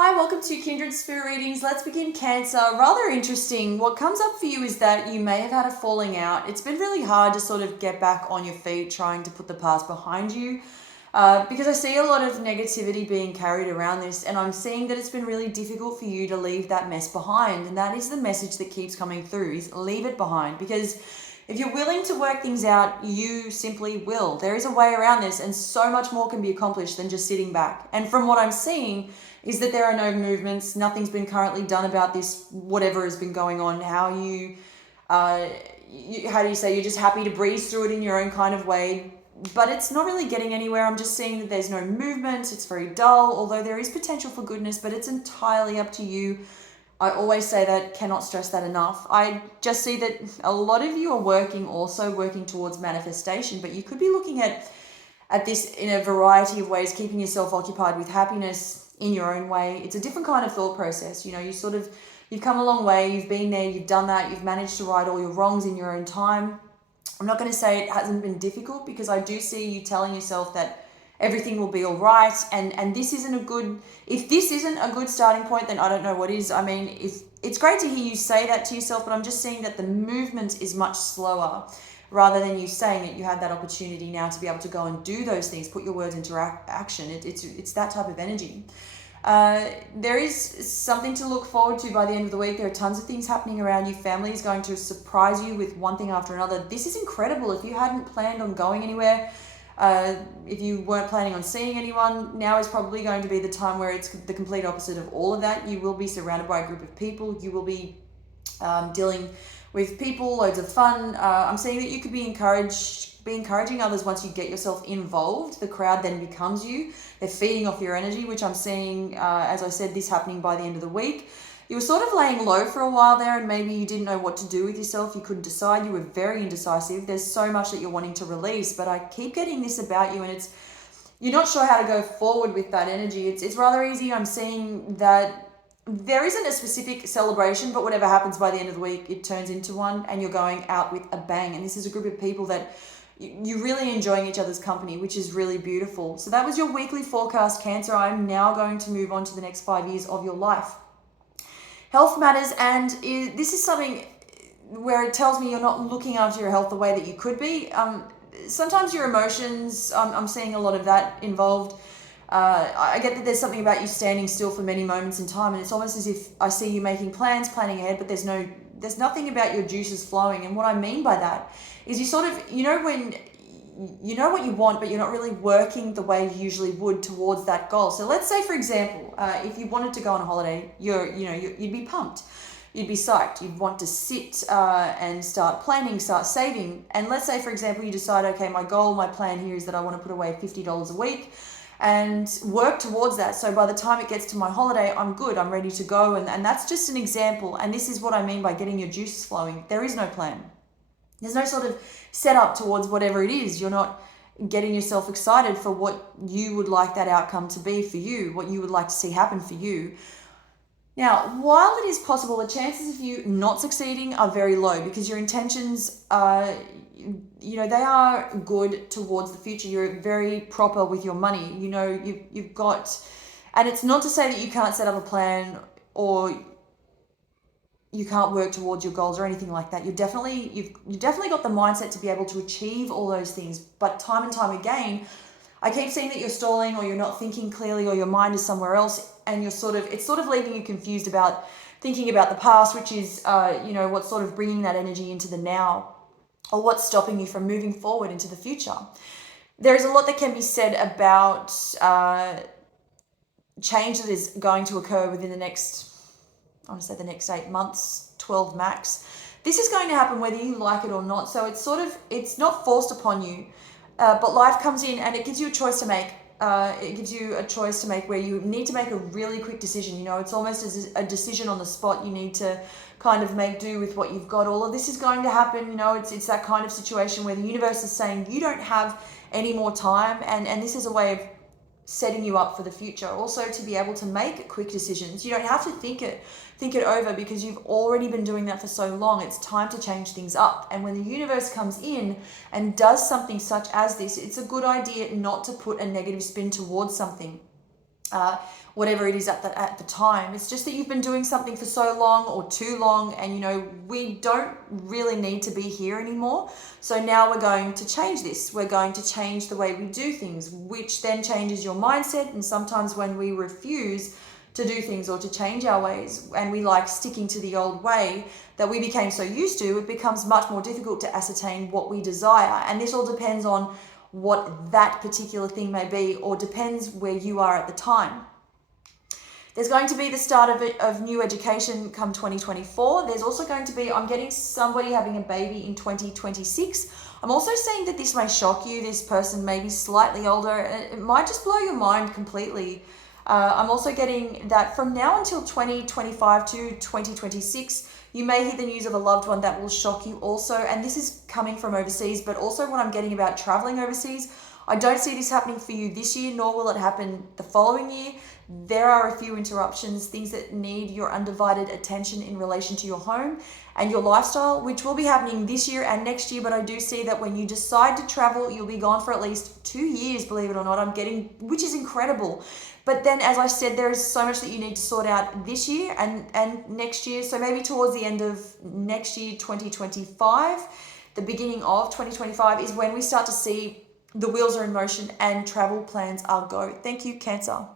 Hi, welcome to Kindred Spirit Readings. Let's begin Cancer. Rather interesting. What comes up for you is that you may have had a falling out. It's been really hard to sort of get back on your feet, trying to put the past behind you. Because I see a lot of negativity being carried around this, and I'm seeing that it's been really difficult for you to leave that mess behind. And that is the message that keeps coming through, is leave it behind. Because if you're willing to work things out, you simply will. There is a way around this, and so much more can be accomplished than just sitting back. And from what I'm seeing, is that there are no movements, nothing's been currently done about this, whatever has been going on. How do you say, you're just happy to breeze through it in your own kind of way, but it's not really getting anywhere. I'm just seeing that there's no movement, it's very dull, although there is potential for goodness, but it's entirely up to you. I always say that, cannot stress that enough. I just see that a lot of you are working towards manifestation, but you could be looking at this in a variety of ways, keeping yourself occupied with happiness in your own way. It's a different kind of thought process. You've come a long way, you've been there, you've done that, you've managed to right all your wrongs in your own time. I'm not going to say it hasn't been difficult, because I do see you telling yourself that everything will be all right, and if this isn't a good starting point, then I don't know what is. I mean, it's great to hear you say that to yourself, but I'm just seeing that the movement is much slower. Rather than you saying it, you have that opportunity now to be able to go and do those things, put your words into action. It's that type of energy. There is something to look forward to by the end of the week. There are tons of things happening around you. Family is going to surprise you with one thing after another. This is incredible. If you hadn't planned on going anywhere, if you weren't planning on seeing anyone, now is probably going to be the time where it's the complete opposite of all of that. You will be surrounded by a group of people. You will be dealing with people, loads of fun. I'm seeing that you could be encouraging others. Once you get yourself involved, the crowd then becomes you. They're feeding off your energy, which I'm seeing, as I said, this happening by the end of the week. You were sort of laying low for a while there, and maybe you didn't know what to do with yourself. You couldn't decide. You were very indecisive. There's so much that you're wanting to release, but I keep getting this about you, and you're not sure how to go forward with that energy. It's rather easy. I'm seeing that there isn't a specific celebration, but whatever happens by the end of the week, it turns into one, and you're going out with a bang. And this is a group of people that you're really enjoying each other's company, which is really beautiful. So that was your weekly forecast, Cancer. I'm now going to move on to the next 5 years of your life. Health matters, and this is something where it tells me you're not looking after your health the way that you could be. Sometimes your emotions, I'm seeing a lot of that involved. I get that there's something about you standing still for many moments in time, and it's almost as if I see you making plans, planning ahead, but there's nothing about your juices flowing. And what I mean by that is, you sort of, when you know what you want, but you're not really working the way you usually would towards that goal. So let's say, for example, if you wanted to go on a holiday, you'd be pumped. You'd be psyched. You'd want to sit and start planning, start saving. And let's say, for example, you decide, okay, my plan here is that I want to put away $50 a week and work towards that. So by the time it gets to my holiday, I'm good, I'm ready to go. And that's just an example. And this is what I mean by getting your juices flowing. There is no plan. There's no sort of setup towards whatever it is. You're not getting yourself excited for what you would like that outcome to be for you, what you would like to see happen for you. Now, while it is possible, the chances of you not succeeding are very low, because your intentions are, they are good towards the future. You're very proper with your money. You've got, and it's not to say that you can't set up a plan or you can't work towards your goals or anything like that. You've definitely got the mindset to be able to achieve all those things. But time and time again, I keep seeing that you're stalling, or you're not thinking clearly, or your mind is somewhere else, and it's sort of leaving you confused about thinking about the past, which is what's sort of bringing that energy into the now, or what's stopping you from moving forward into the future. There is a lot that can be said about change that is going to occur within the next 8 months, 12 max. This is going to happen whether you like it or not. So it's not forced upon you, but life comes in and it gives you a choice to make. It gives you a choice to make where you need to make a really quick decision. It's almost as a decision on the spot. You need to kind of make do with what you've got. All of this is going to happen. It's that kind of situation where the universe is saying you don't have any more time, and this is a way of setting you up for the future. Also, to be able to make quick decisions. You don't have to think it over, because you've already been doing that for so long. It's time to change things up. And when the universe comes in and does something such as this, it's a good idea not to put a negative spin towards something. whatever it is at the time. It's just that you've been doing something for so long or too long, and you know, we don't really need to be here anymore. So now we're going to change this. We're going to change the way we do things, which then changes your mindset. And sometimes when we refuse to do things or to change our ways, and we like sticking to the old way that we became so used to, it becomes much more difficult to ascertain what we desire. And this all depends on what that particular thing may be, or depends where you are at the time. There's going to be the start of new education come 2024. There's also going to be, I'm getting somebody having a baby in 2026. I'm also seeing that this may shock you. This person may be slightly older. It might just blow your mind completely. I'm also getting that from now until 2025 to 2026, you may hear the news of a loved one that will shock you also. And this is coming from overseas, but also what I'm getting about traveling overseas. I don't see this happening for you this year, nor will it happen the following year. There are a few interruptions, things that need your undivided attention in relation to your home and your lifestyle, which will be happening this year and next year. But I do see that when you decide to travel, you'll be gone for at least 2 years, believe it or not. I'm getting, which is incredible. But then, as I said, there is so much that you need to sort out this year and next year. So maybe towards the end of next year, 2025, the beginning of 2025 is when we start to see the wheels are in motion and travel plans are go. Thank you, Cancer.